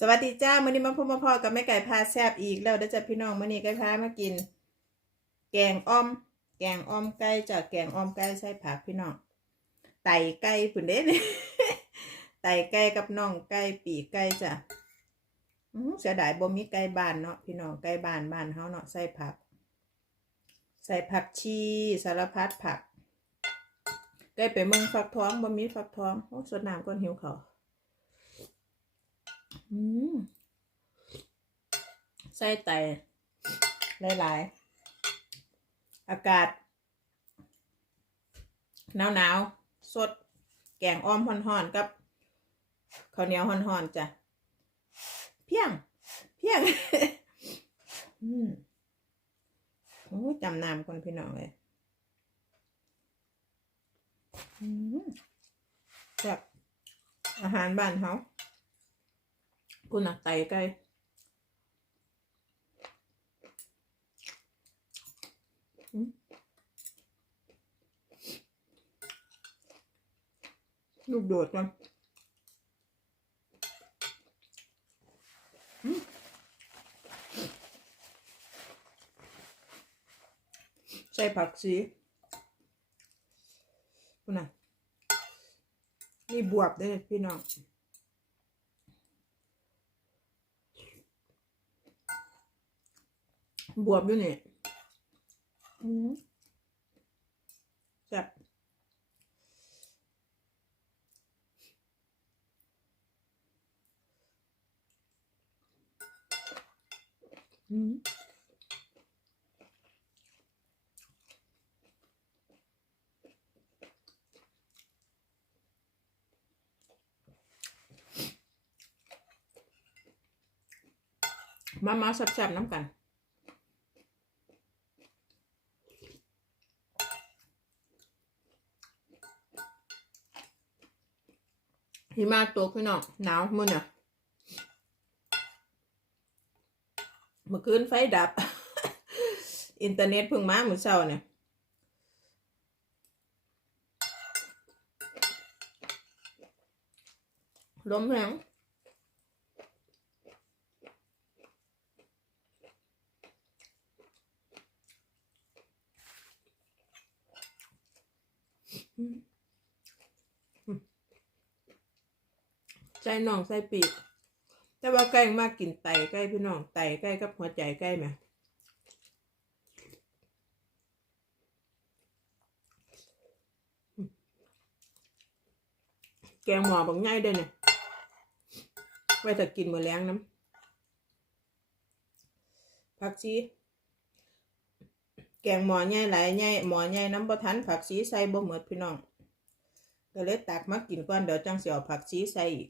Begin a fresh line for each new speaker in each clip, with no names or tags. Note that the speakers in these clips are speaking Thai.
สวัสดีจ้ามื่อนี้มาพบมาพอกับแม่ไก่พาแซบอีกแล้วเด้อจ้ะพี่น้องมื่อนี้ไก่พามากิน แกงอ้อม แกงอ้อมไก่จ้ะแกงอ้อมไก่ใส่ผักพี่น้องไตไก่ปุ่นเด้นี่ไตไก่กับน่องไก่ปีกไก่จ้ะเสียดายบ่มีไก่บานเนาะพี่น้องไก่บานบานเฮาเนาะใส่ผัก ใส่ผักชีสารพัดผักไก่ไปเมืองฟักท้องบ่มีฟักท้องโอ้สดน้ำก่อนหิวเขาว อืมไส้ไตหลายๆ อากาศหนาวหนาวๆสด แกงอ้อมห่อนๆกับข้าวเหนียวห่อนๆจ้ะ เพียง เพียง อืมโอ้ยจำนามคนพี่น้องเลยอืมแบบอาหารบ้านเขา คุณน่ะไตไก่ลูกโดดมันใส่ผักชีคุณน่ะนี่บวบเด้พี่น้อง บวบอยู่นี่อืมแซ่บอืมมามาแซ่บๆน้ำกัน หิมะตกพี่น้องหนาวมื้อเนี่ยเมื่อคืนไฟดับ อินเทอร์เน็ตเพิ่งมาเมื้อเช้าเนี่ยลมแรงอืม ส่น่องใส่ปีก แต่ว่าไก่มากกินไตไก่พี่น้องไตไก่กับหัวใจไก่ไหมแกงหมอบางง่ายเด้เนี่ยไว้แต่กินมือแรงน้ำผักชีแกงหมอใหญ่หลายใหญ่หมอใหญ่น้ำบ่ทันผักชีใส่บ่หมดพี่น้อง ก็เลยตักมากินก่อนเดี๋ยวจังเสิเอาผักชีใส่อีก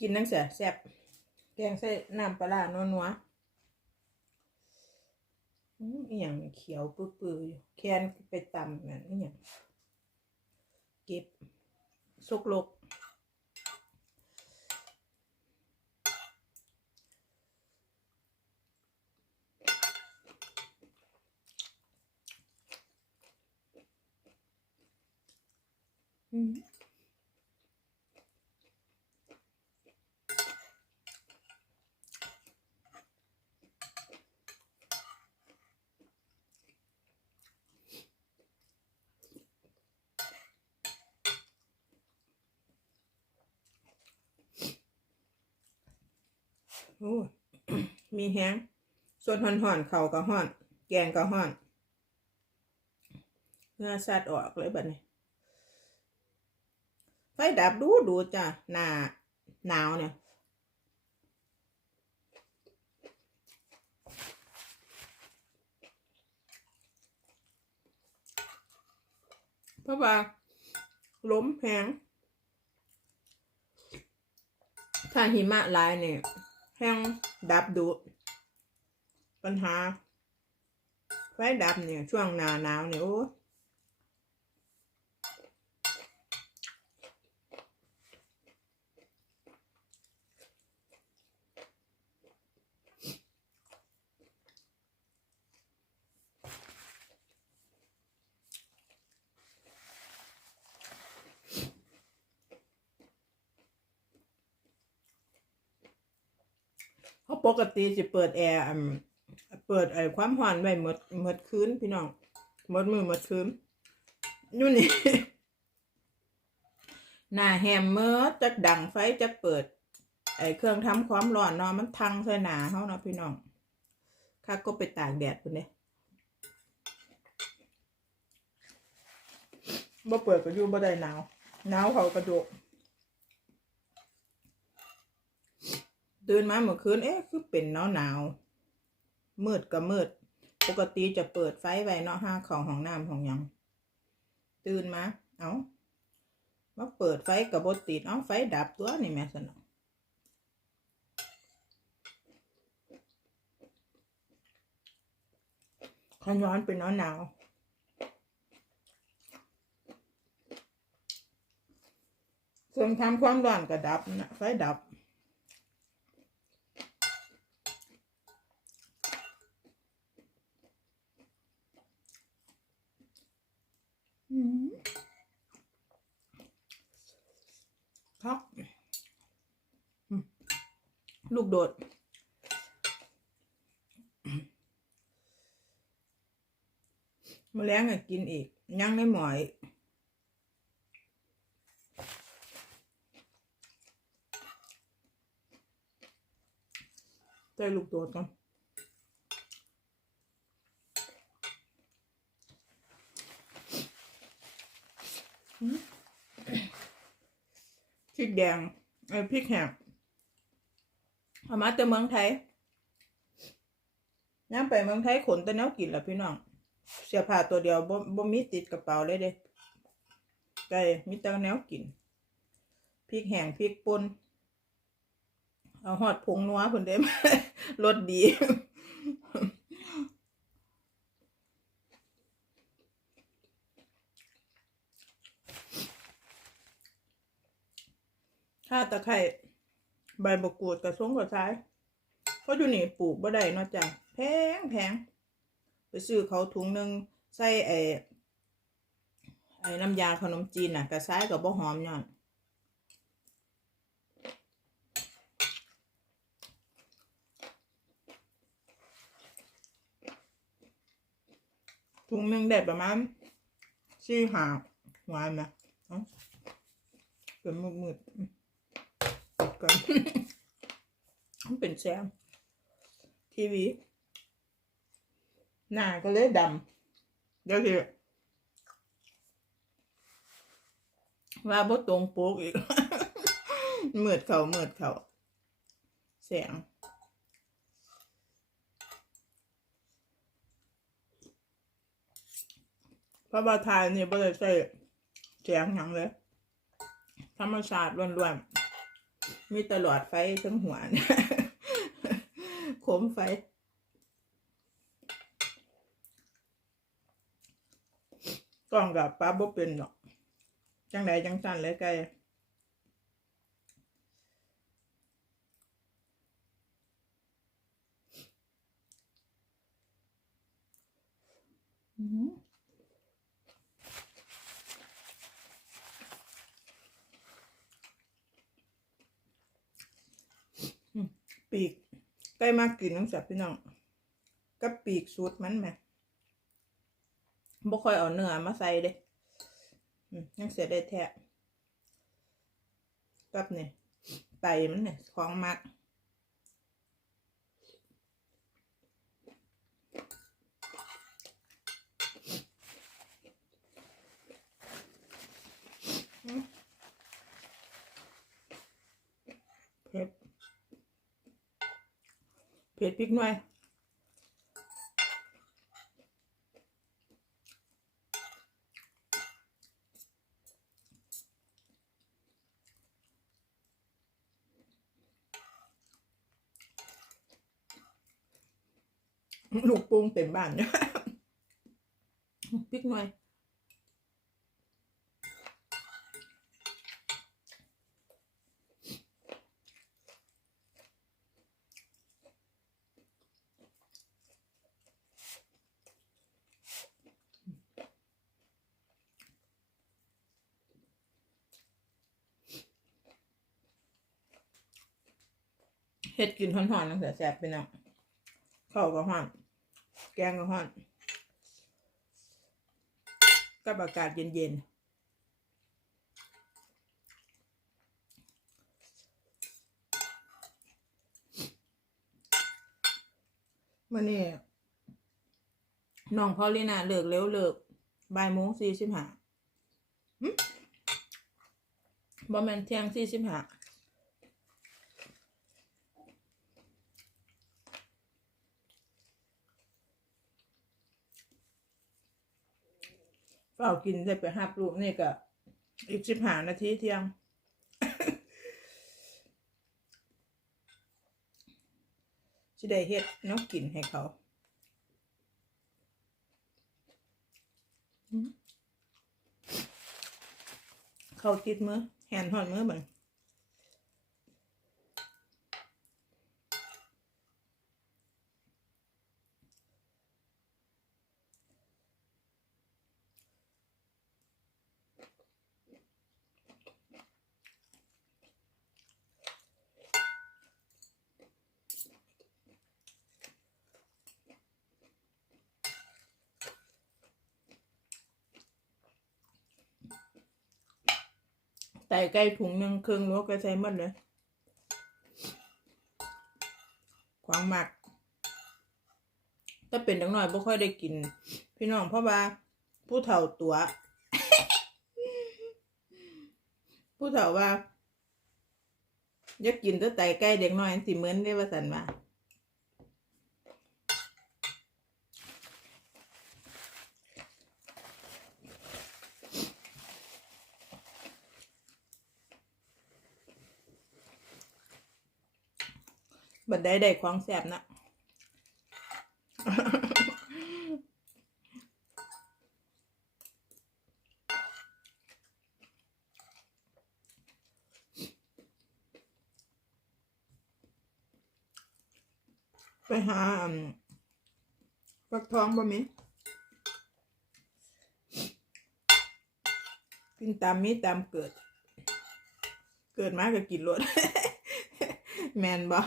กินนั่งเสียแซ่บแกงใส่น้ำปลาร้านัวอืมอหย่างเขียวปื้อๆอยู่แคนไปตำนั่นอหย่างเก็บสุกลก อืม โอ้มีแฮงส่วนห่อนๆเข่าก็ห่อน แกงก็ห่อนเนื้อสัตว์ออกเลยบัดนี้ไฟดับดูดูจ้ะหนาหนาวเนี่ยเพราะว่าล้มแพงถ้าหิมะลายเนี่ย แห้งดับดูดปัญหาไฟดับเนี่ยช่วงหนาหนาวเนี่ยโอ้ ปกติจะเปิดแอร์เปิดไอ้ความร้อนไว้หมดหมดคืนพี่น้องหมดมือหมดคืนอยู่นี่หน้าแฮมเมอร์จักดังไฟจักเปิด ไอ้เครื่องทำความร้อนเนาะมันทังใส่หนาเฮาเนาะพี่น้องข้าก็ไปตากแดดพุ่นเด้บ่เปิดก็อยู่บ่ได้หนาวหนาวเขากระโดก ตื่นมาเมื่อคืนเอ๊ะคือเป็นหนาวหนาวมืดก็มืด ปกติจะเปิดไฟไว้เนาะห้าของห้องน้ำของยังตื่นมาเอา้ามาเปิดไฟกับบติดเอาไฟดับตัวนี่แม่สนองขย้อนเป็นหนาวหนาวเครื่องทำความร้อนก็ดับนะไฟดับ ครับลูกโดด มาแล้งก็กินอีก ยังไม่หมอยใส่ลูกโดดก่อน พริกแดงเอ้พริกแห้งเอามาจากเมืองไทยย่างไปเมืองไทยขนแต่แนวกินละพี่น้อง เสื้อผ้าตัวเดียวบ่บ่มีติดกระเป๋าเลยเด้ไก่มีแต่แนวกินพริกแห้งพริกป่นเอาหอดผงนัวผนเด้รสดี ข้าตะไคร้ใบมะกรูดกระซงกระซ้ายเพราะอยู่นี่ปลูกบ่ได้นอกจากแพงแพงไปซื้อเขาถุงหนึ่งใส่ไอ้ไอ้น้ำยาขนมจีนน่ะ กระซ้ายกับบ่หอมย่อนถุงหนึ่งได้ประมาณสี่หาหวานนะเอ้าเป็นมืดมืดๆปิด ก่อน มันเป็นแสงทีวี หน้าก็เลยดำเดี๋ยวคือว่าบ่ตรงโป๊กอีกเมือดเขาเมือดเขาแสงพระว่าทายนี่บ่ได้ใส่แสงหยังเลย ธรรมชาติล้วนๆ มีตลอดไฟทั้งหัวนี่ยโคมไฟ กล้องกับป้าบ่เป็นหรอก จังใดจังสั่นเลยไกลอืม ปีกไก่มากกินน้ำสับพี่น้องกับปีกสูตรมันไหมบ่ค่อยเอาเนื้อมาใส่เลยยังเสียได้แท้กับเนี่ยไตมันเนี่ยของมาก เผ็ด เผ็ดพริกหน่อยลูกปรุงเต็มบ้านเนี่ยพริกหน่อย เเฮ็ดกินห่อนๆนังแต่แซ่บไปเนาะข้าวก็ห่อน แกงก็ห่อน กับอากาศเย็นๆมื่อนี้น้องพอลลีนาเลิกเร็วเลิกบ่ายโมงสี่สิบห้าบ่แมนเที่ยงสี่สิบห้า เปล่ากินได้ไปห้าปลูกนี่ก็อีกสิบห้านาทีเที่ยงจะได้เฮ็ดน้องกินให้เขาเขาติดมือแหนหอนมือเหมือน ไต่ไก่ถุงหนึ่งครึ่งโลก็ใช้หมดเลยความหมัก ถ้าเป็นดังหน่อยบ่ค่อยได้กิน พี่น้องเพราะว่าผู้เฒ่าตัว ผู้เฒ่าว่าอยากกินแต่ไตไก่เด็กน้อยสิเหมือนได้ว่าสันว่า บัดได้ได้ของแสบนะไปหาฟักทองบ่มีกินตามมีตามเกิด เกิดมาก็กินรสแมนบ่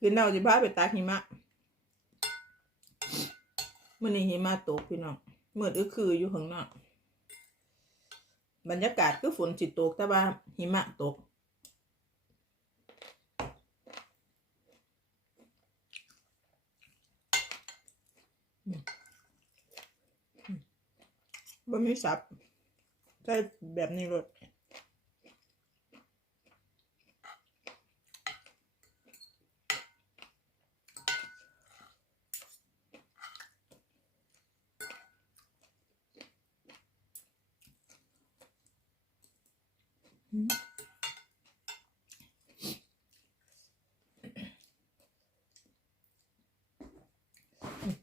กินเราจะพาไปตากหิมะมื่อนี้หิมะตกพี่น้องมืดก็คืออยู่ข้างนอกบรรยากาศคือฝนสิตกแต่ว่าหิมะตกบ่มีสับใช่แบบนี้รถ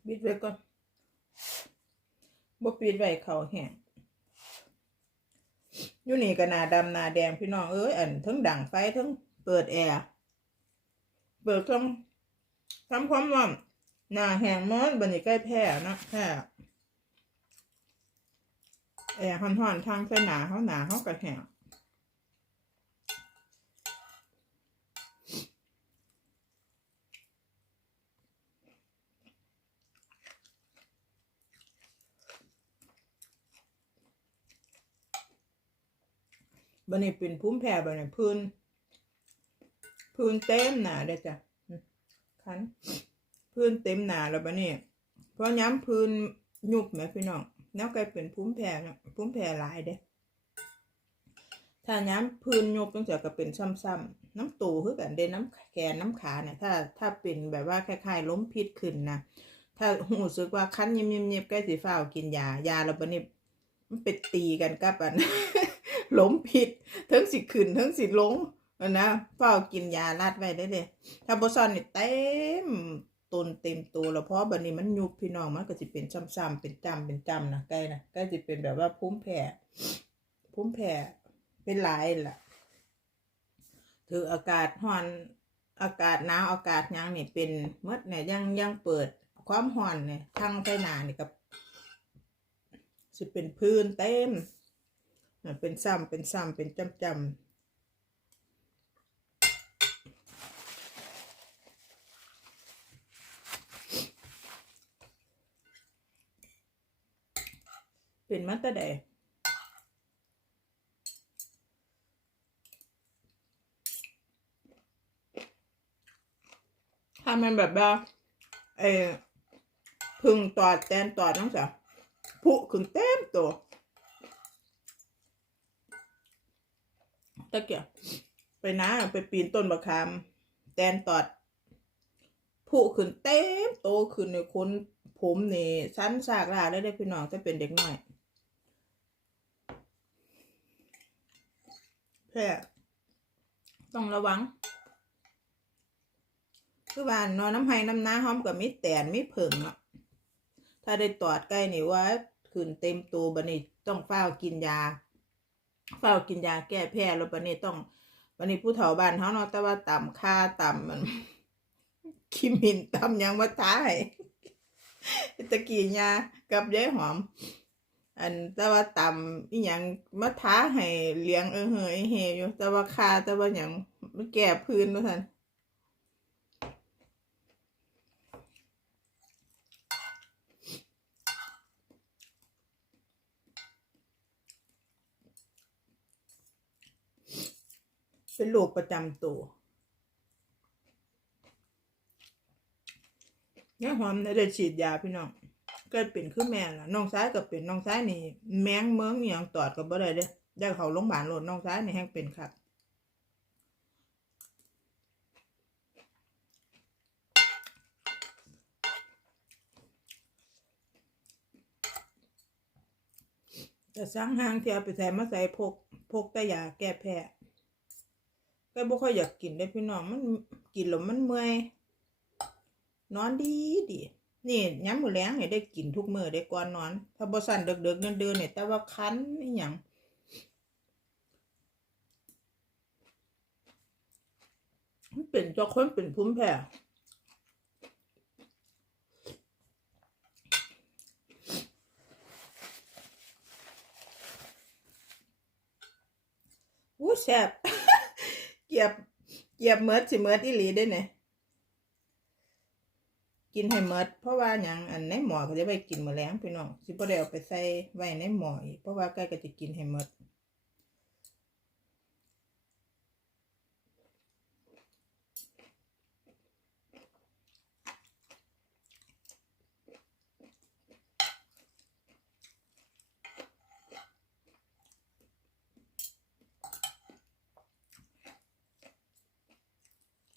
บิด ไว้ก่อนบ่ปิดไว้เขาแห้งอยู่นี่ก็หนาดำหนาแดงพี่น้องเอ้ยอันทั้งดังไฟทั้งเปิดแอร์เปิดทั้งทำความร้อนหนาแห้งมอนบันนี้ใกล้แพ้นะแพ้แอร์ห่อนๆทางใส่หนาเขาหนาเขาก็แห้ง บันนี้เป็นภูมิแพ้บันนี้พื้น พื้นเต็มหนาเด้จ้ะคันพื้นเต็มหนาแล้วบันนี้เพราะย้ำพื้นยุบแหมพี่น้องแล้วกลายเป็นภูมิแพ้เนาะภูมิแพ้หลายเด้ถ้าย้ำพื้นยุบตั้งแต่ก็เป็นซ้ำๆน้ำตูคือกันเด้น้ำแกนน้ำขาเนี่ยถ้าถ้าเป็นแบบว่าคล้ายๆล้มพิษขึ้นนะถ้าหูสึกว่าคันเงียบๆใกล้สีฟ้ากินยายาแล้วบันนี้มันไปตีกันกับอัน หล้มผิดทั้งสิขึ้นทั้งสิลงนะเฝ้ากินยาลัดไว้ได้เลยถ้าบซอนนี่เต็มตนเต็มตัวแล้วเพราะบัดนี้มันยุบพี่น้องมันก็สิเป็นซ้ำๆเป็นจำเป็นจำนะใกล้นะใกล้สิเป็นแบบว่าภูมิแพ้ภูมิแพ้เป็นหลายล่ะถืออากาศร้อนอากาศหนาวอากาศยังนี่เป็นเมื่อเนี่ยยังยังเปิดความร้อนเนี่ยทางไฟหนานี่กับสิเป็นพื้นเต็ม เป็นซ้ำเป็นซ้ำเป็นจำจำเป็นมาตะใดถ้ามันแบบว่าเออพึ่งตอดแตนตอดน้องสาวผุขึ้นเต็มตัว ตะเกียบไปนะไปปีนต้นบะคามแตนตอดผู้ขึ้นเต็มโตขึ้นในคนผมนี่ชั้นสากลาได้ได้พี่น้องจะเป็นเด็กน้อยแพ้ต้องระวัง คือบ้านนอนน้ำไห้น้ำน้าหอมกับมิแตนมิเผิงอะถ้าได้ตอดใกล้นี่ว่าขึ้นเต็มตัวบันนี้ต้องเฝ้ากินยา เฝ้ากินยาแก้แพ้แล้วบันนี้ต้องวันนี้ผู้เฒ่าบ้านเขาเนาะแต่ว่าต่ำค่าต่ำมันคิมินต่ำยังมาท้ายตะกี้ยากับยายหอม อันแต่ว่าต่ำอีหยังมาท้าให้เลี้ยงเออเฮยเฮอยู่แต่ว่าค่าแต่ว่าอย่างไม่แก่พื้นว่าท่าน เป็นโรคประจำตัวยายหอมได้ฉีดยาพี่น้องเกิดเป็นคือแม่ล่ะน้องซ้ายก็เป็นน้องซ้ายนี่ แมงเมืองอย่างตอดก็บ่ได้เด้อได้เขาโรงพยาบาลโลดน้องซ้ายนี่แห้งเป็นครับแต่สร้างห้างเที่เอาไปใส่มาใส่พกพกแต่ยาแก้แพ้ แก็บ่ค่อยอยากกินได้พี่น้องมันกินแล้วมันเมื่อยนอนดีดีนี่ย้ำมือแรงให้ได้กินทุกมื้อได้ก่อนนอน ถ้าบ่สั่นเดึกๆเดินๆเนี่ยแต่ว่าคันอีหยังมันเป็นเจ้าคนเป็นภูมิแพ้อู้แซ่บ กียบเกียบเมิดสิเมิดอีหลีได้เนี่ยกินให้เมิดเพราะว่าอย่างอันในหมอเขาจะไปกินมาแล้งพี่น้องสิบ่ได้เอาไปใส่ไว้ในหมออีกเพราะว่าใกล้ก็จะกินให้เมิด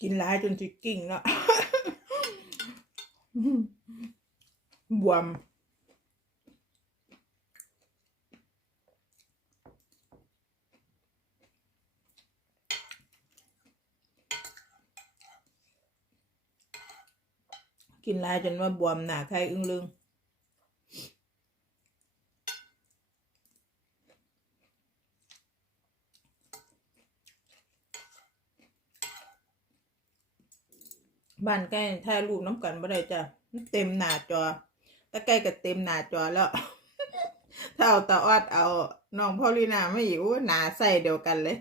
กิ นร้ายจนสิกิ่งแล้วบวม กินลายจนว่าบวมหนาใครอึ้งลึง บ้านใกล้ถ่ายรูปน้ำกันบ่ได้จ้ะเต็มหน้าจอตะใกล้กับเต็มหน้าจอแล้ว ถ้าเอาตาออดเอาน้องพอลีนาไม่อยู่หนาใส่เดียวกันเลย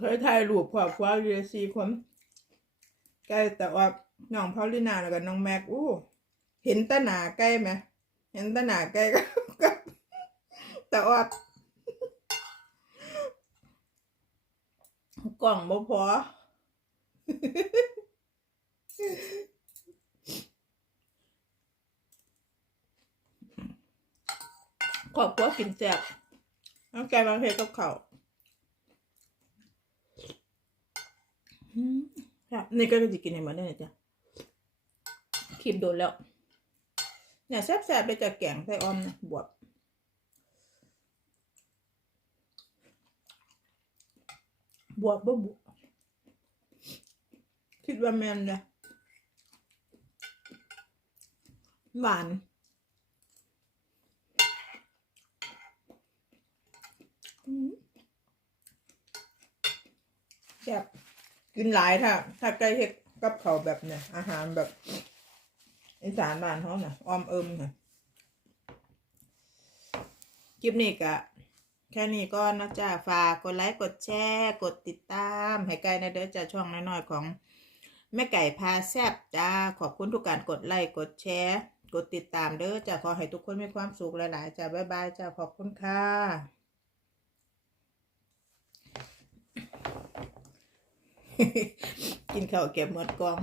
เคยถ่ายรูปครอบครัวเรียสี่คนใกล้แต่ว่าน้องพอลินาแล้วก็น้องแม็กอู้เห็นตาหนาใกล้ไหมเห็นตาหนาใกล้ก็แต่ว่า กล่องบ่พอครอบครัวกินแซ่บน้องแกมาเพชรกับเขา ครับนี่ก็จะกินในมหได้เลยจ้ะขีดโดนแล้ว เนี่ยแซ่บๆไปจากแกงไส้ออมนะบวบบวบบ่บวบคิดว่าแมนเลยหวานแซ่บ กินหลายถ้า ถ้าไก่เฮ็ดกับเขาแบบเนี่ย อาหารแบบอีสานบ้านเขาเน่ะออมเอิมน่ะคลิปนี้ก็แค่นี้ก็นะจ๊ะฝากกดไลค์กดแชร์กดติดตามให้ไก่ในะเด้อจ้ะช่องน้อยๆของแม่ไก่พาแซบจ้าขอบคุณทุกการกดไลค์กดแชร์กดติดตามเด้อจ้าขอให้ทุกคนมีความสุขหลายๆจ้าบ๊ายบายจ้าขอบคุณค่ะ กินข้าวเก็บหมดกอง